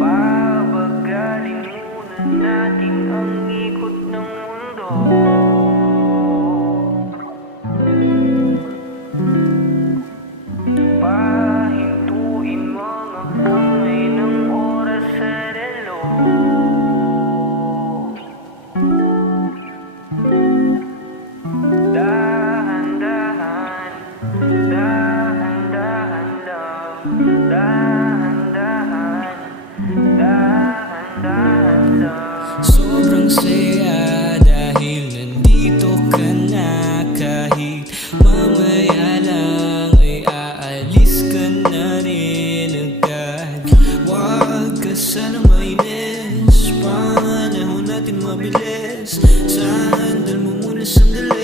Papagalin muna natin ang ikot ng mundo. Pahintuin mga kamay ng oras sa relo. Dahan-dahan, dahan-dahan lang. Dahan-dahan, dahan-dahan lang. Sobrang saya dahil nandito ka na. Kahit mamaya lang ay aalis ka na rin agad. Huwag ka sana mainis, panahon natin mabilis. Sandal mo muna sandali.